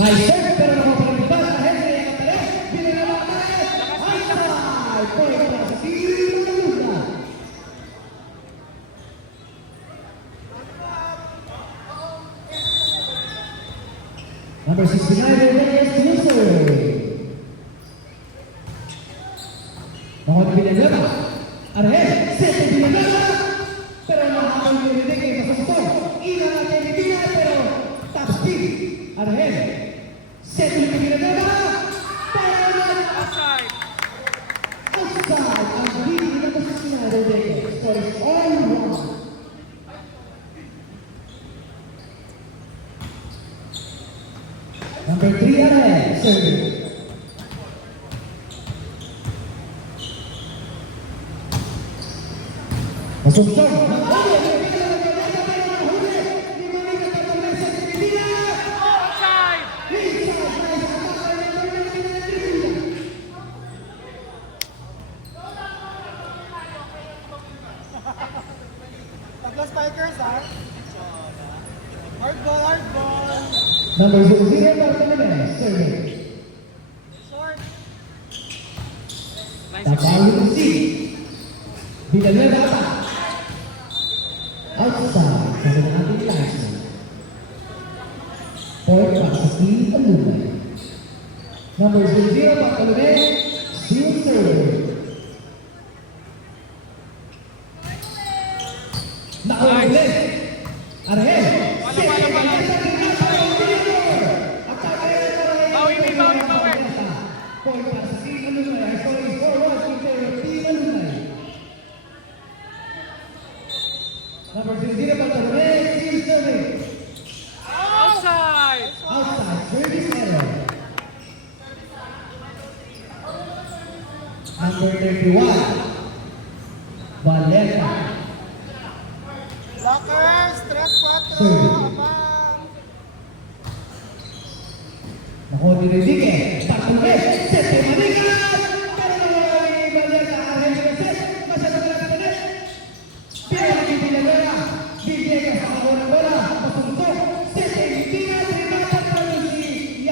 May serve pero nakapalagpas na Henry ang katalis. Binalaman na outside. Point para sa Team Laguna. Number 69, Reyes Wilson. Mga Binagana. Arhel, Sete Binagana. Pero nakakal yung rinig ay masasapon. Ina natin ibigay pero top speed. Arhel, Sete Binagana. Pero outside. Outside. Ang hindi na masasina Reyes. So it's all wrong. Number 3, Arhel, serving. Masuksan. Tatlo spikers, ha? Hard ball, hard ball. Number 0, Bartolome, serving. Short. Tapalo ng C. Binalera ata. Outside, sa ating license. Point para sa Team Laguna. Number 0, Bartolome, still serving. Nakaulit. Arhel. Point para sa Team Laguna. Scoring 4-1 in favor of Team Laguna. Number 0, Bartolome, still serving. Outside. Outside, service error. Number 31, Valera. Blockers, 3-4. Abang. Naku, Rodriguez, Bartolome, Sete Manigas. Pero nawala ni Valera, Arhel Reset. Masyadong malapit na net. Pero hindi Valera. Bigyan ka sa kawalan bola. Pasuntok. Sete Manigas. Rimatan pa rin si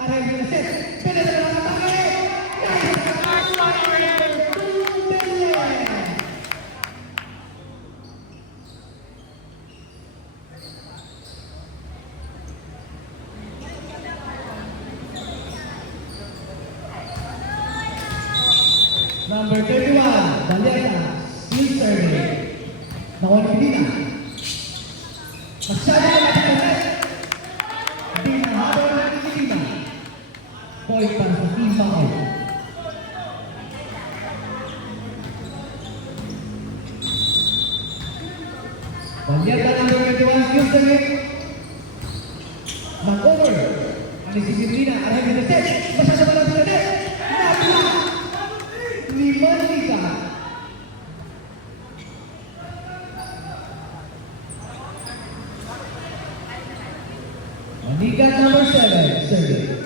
Arhel Reset. Pinadala ng atake. Nice one, Ariel. Number 31, Valera, still serving. Nakuha ni Medina. Masyado na natin ang net. Binahabol na ni Medina. Point para sa Team Macau. Valera, number 21, still serving. Mag-over. Ano si Medina, Arhel Reset. Masyado na natin ang net. Napla. Limanliga. Maniga number 7, serving.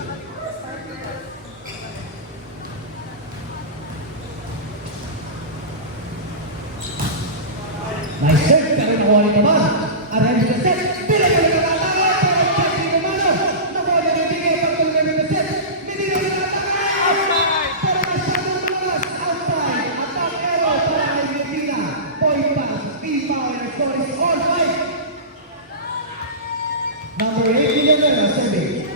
Nice serve, pero nakuha rin naman. Arhel Reset. Pila ka lang ang atake. Pero pati kumano. Nakuha na rin tingin. Pagtuloy ng Reset. Medina na ang atake. Pero masyadong lumas. Outside. Attack error para kay Medina. Point pass. Team power. Score is all five. Number 8, Villanueva, serving.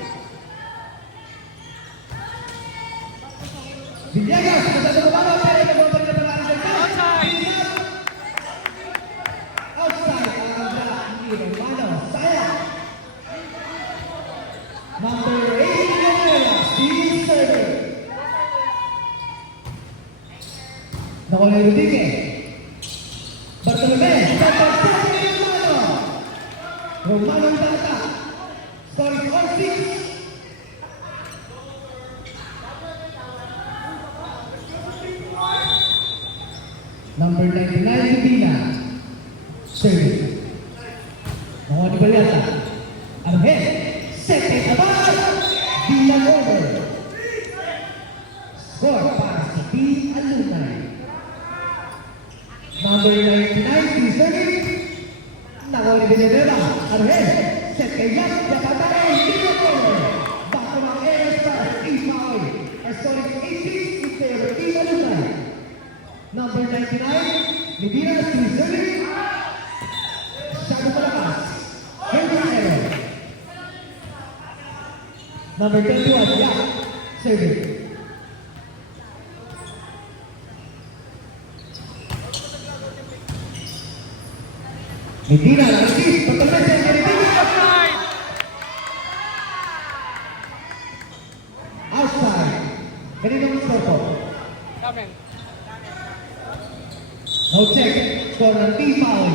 Villegas, masyadong kumano. Pero nakuha na pala ang Reset. Outside, Romano, sayang. Number 8, Villanueva, still serving. Nakuha ni Rodriguez. Bartolome, tatapos ni Romano. Romano ang tata. Scoring all 6. Number 99, Medina. Serving. Nakuha ni Valera. Arhel. Sete Tabar. Bilang over. Score para sa Team Alumni. Number 99, still serving. Nakuha ni Villanueva. Arhel. Set kay Yak. Japata. Bilang over. are scoring 8-6 in favor of Team Alumni. Number 99, Medina is serving. Shadow Palakas. Henry Error. Number 21, Yak, serving. Medina, receive, pagkalmesa, Medina. Outside. Kaninong score po? Coming. No check. Score ng team foul.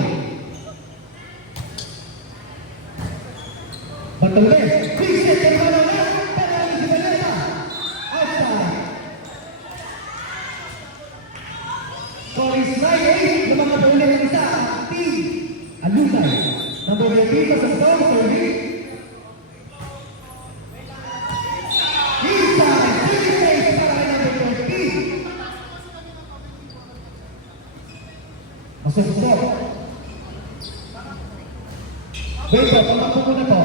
Bartolome. Big set. Termano na. Penalty si Valera. Outside. Score is 9-8. Lumang na ng isa. Team Alumni. Number 18 sa score. Serving. Inside. 36 para kay number 13. Masuk-masuk. Wait po, pamakbo ko na po.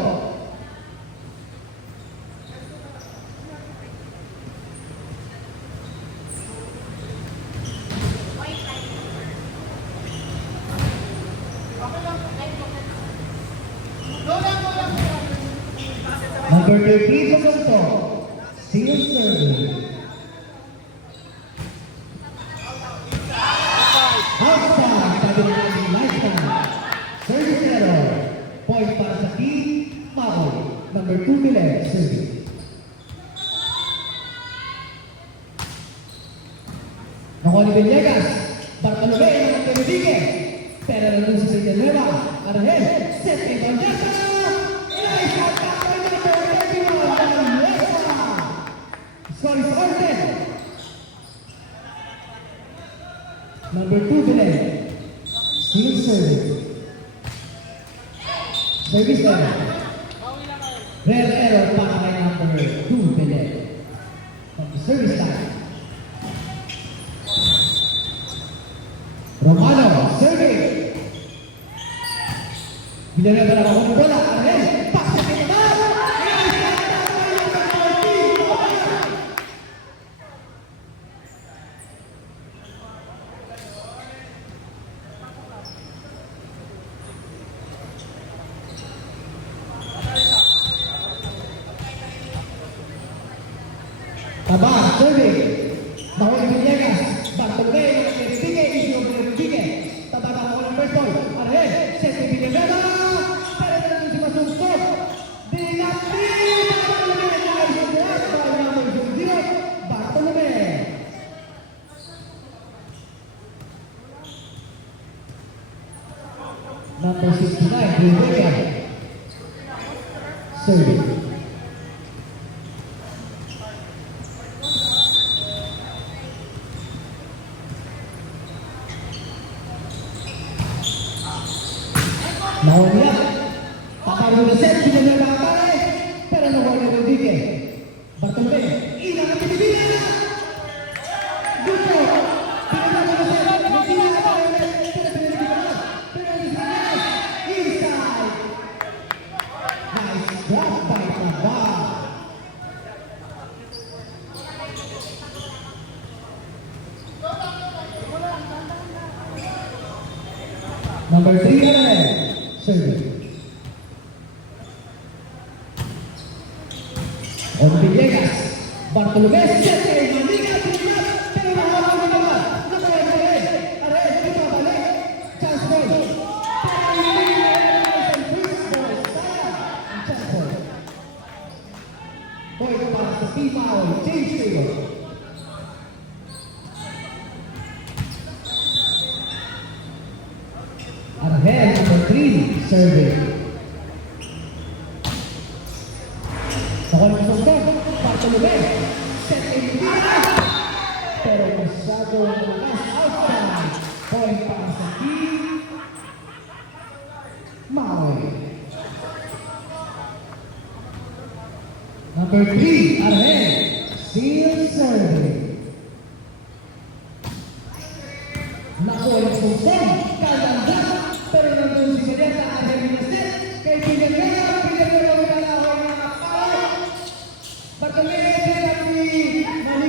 Number 13 sa Santo. Single serving. Outside, sabi ng ating lifetime. Service error. Point para sa team, Maboy. Number 2 Miller, serving. Nahuli Villegas. Bartolome, ng Penedique. Pera na nun sa Villanueva. Arahel, set rebound Jessa. Nice attack by number 31, Villanueva. Score is Orten. Number 2 Belen. Still serving. Service error. Rare error para kay number 2 Belen. From the service line. Romano, serving. Villanueva na ako ng bola. Arel, pass sa kinaman. Taba, serving. Nahuli Villegas. Bartolome, Enrique, Isio Enrique. Taba na ako ng first ball. Arel, set ni Villanueva. Pero na lang si Masunsok. Dinatri! Bartolome, nice block by number 0. Bartolome. Number 69, Villanueva. Serving. Nahuli. Papalo na set, Villanueva ang pare. Pero nahuli ng Enrique. Bartolome, ilang ang Pilipinas. Good job. Villanueva na set, Medina na pare. Pero Pilipinas. Pero Pilipinas. Inside. Nice block by Taba. Number 3 Arel. Serving. On Villegas. Bartolome, set kay Mandiga, Villegas, pero nahawak na naman. Nakuha na rin. Arel, ito balik. Chance ball. Pero hindi na ang first ball. Sayang ang chance ball. Point para sa team foul. Change table. Arel, number 3, serving. Nakuha ng Sosok, Bartolome, set in Medina. Pero masyadong malakas outside. Point para sa team Maui. Number 3, Arel, still serving. Nakuha ng Sosok, Kalanda. Pero nandun si Valera, Arel Minaset, kay Villanueva, Villanueva winalahoy ng nakakawal. Bartolome, at si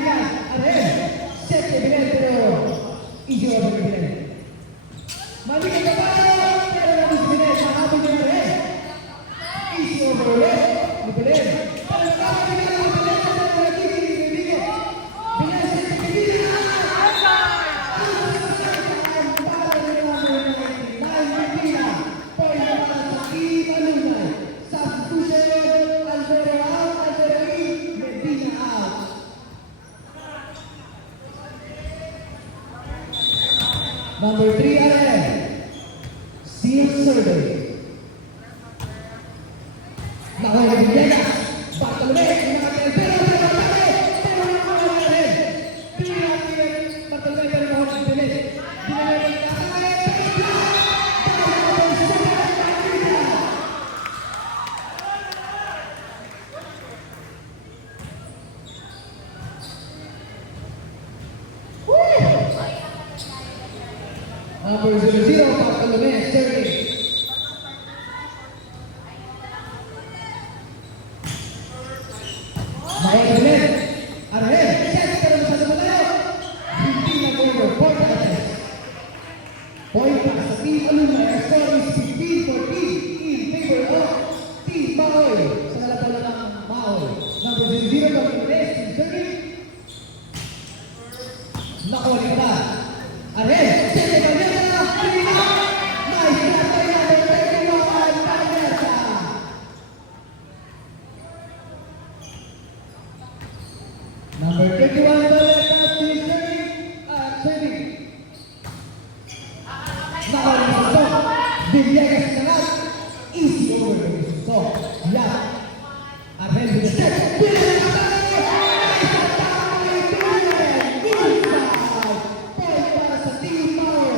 Villegas. Bartolomé, inangat pero nakawala rin. Bartolomé, pero mahal ang bilis. Dinala ng kakay, Number 00, Bartolomé, serving. Makikinig. Arahel, set, pero masyado malayo. Hindi nag-over. Point passes. Point pass sa Team Alumni. Our score is 15-14 in favor of Team Maoy. Sa nalapala ng Maoy. Number 00, Bartolomé, Team serving. Nakuha ni pa. Arahel, set, pero masyado nice shot by number 31, Valletta. Number 31, Valletta, still serving. Nakawala sa ito. Villegas na lang. Easy over the Isuso. Yeah. Arhel with the set. Villegas na lang. Point para sa Team Power.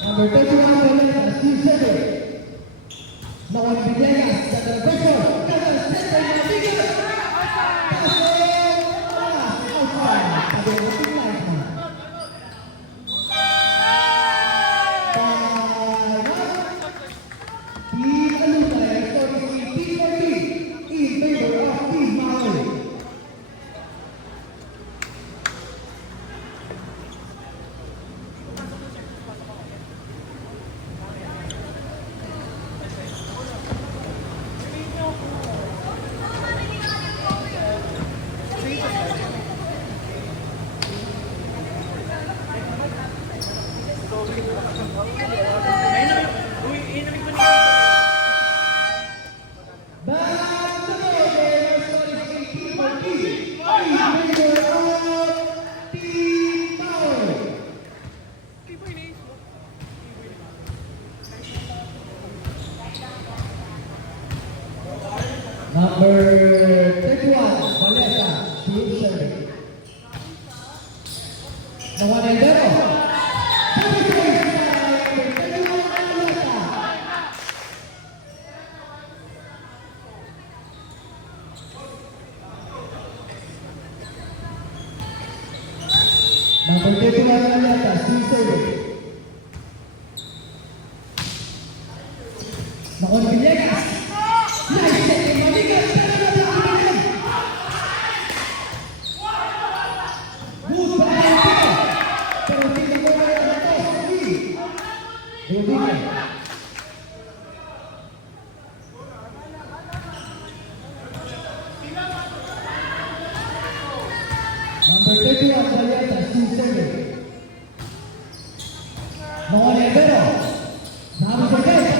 Number 31, Valletta, still serving. Nakuha ni Villegas. Ganda ng pressure. Ganda ng set by Villegas. Number 31, Valletta, still serving. Nakuha na yung dero. Number 31, Valletta, still serving. Nakuha ni Villegas. Nice set ni Villegas. Good ball. Pero hindi ko na yung Rodriguez. Number 31, Valletta, still serving. Nakuha ni Ibero. Nabos sa guys.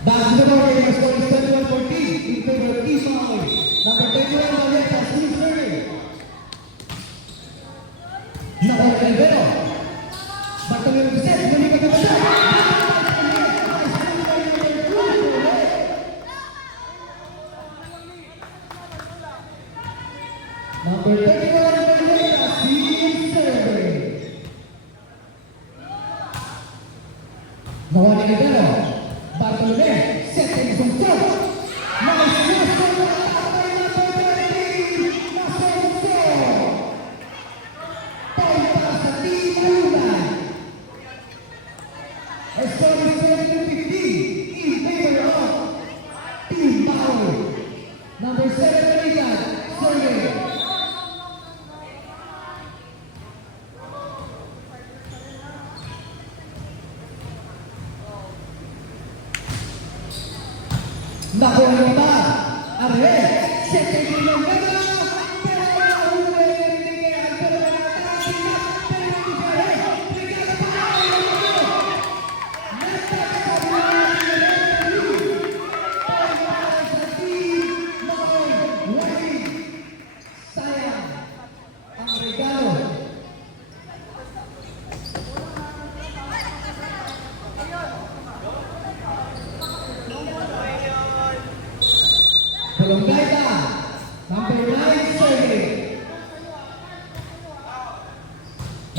Back to the board, your score is 31-14 in favor of Team Maoy. Number 31, Valletta, still serving. Nakuha ni Ibero. Bartolomé with the set. Muli ka na siya. Number 31, Valletta, still serving. Nakuha ni Ibero. Bartolomé, set in control. Nice whistle by number 13, Masenso. Point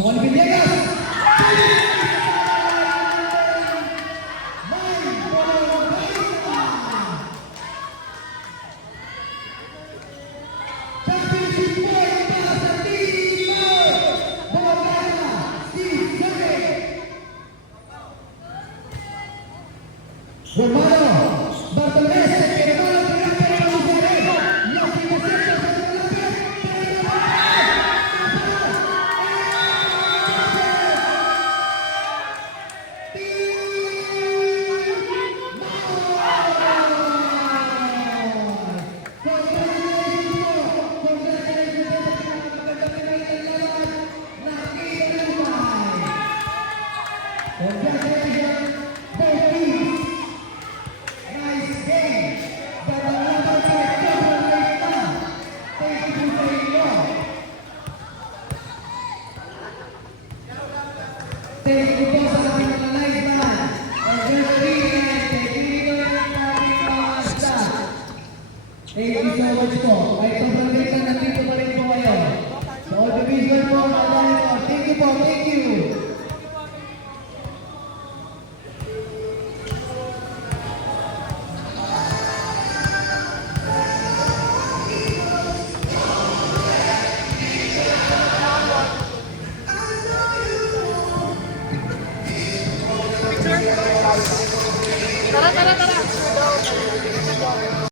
Juan Villegas. Championship point para sa Team Bogana, si Zeke. Romano Bartolomé, Hermano Tirapero Luzere, los inocentes de Colombia, Congratulations, both teams. Nice game. But another fight definitely fun. Thank you for saying Thank you po sa ating mga nice man. And referee and technical ng ating mga staff. Thank you so much po. Kahit sobrang late na nandito pa rin po kayo. Sa audiovisual po, madami po. Thank you po. Thank you. Tara, tara, tara.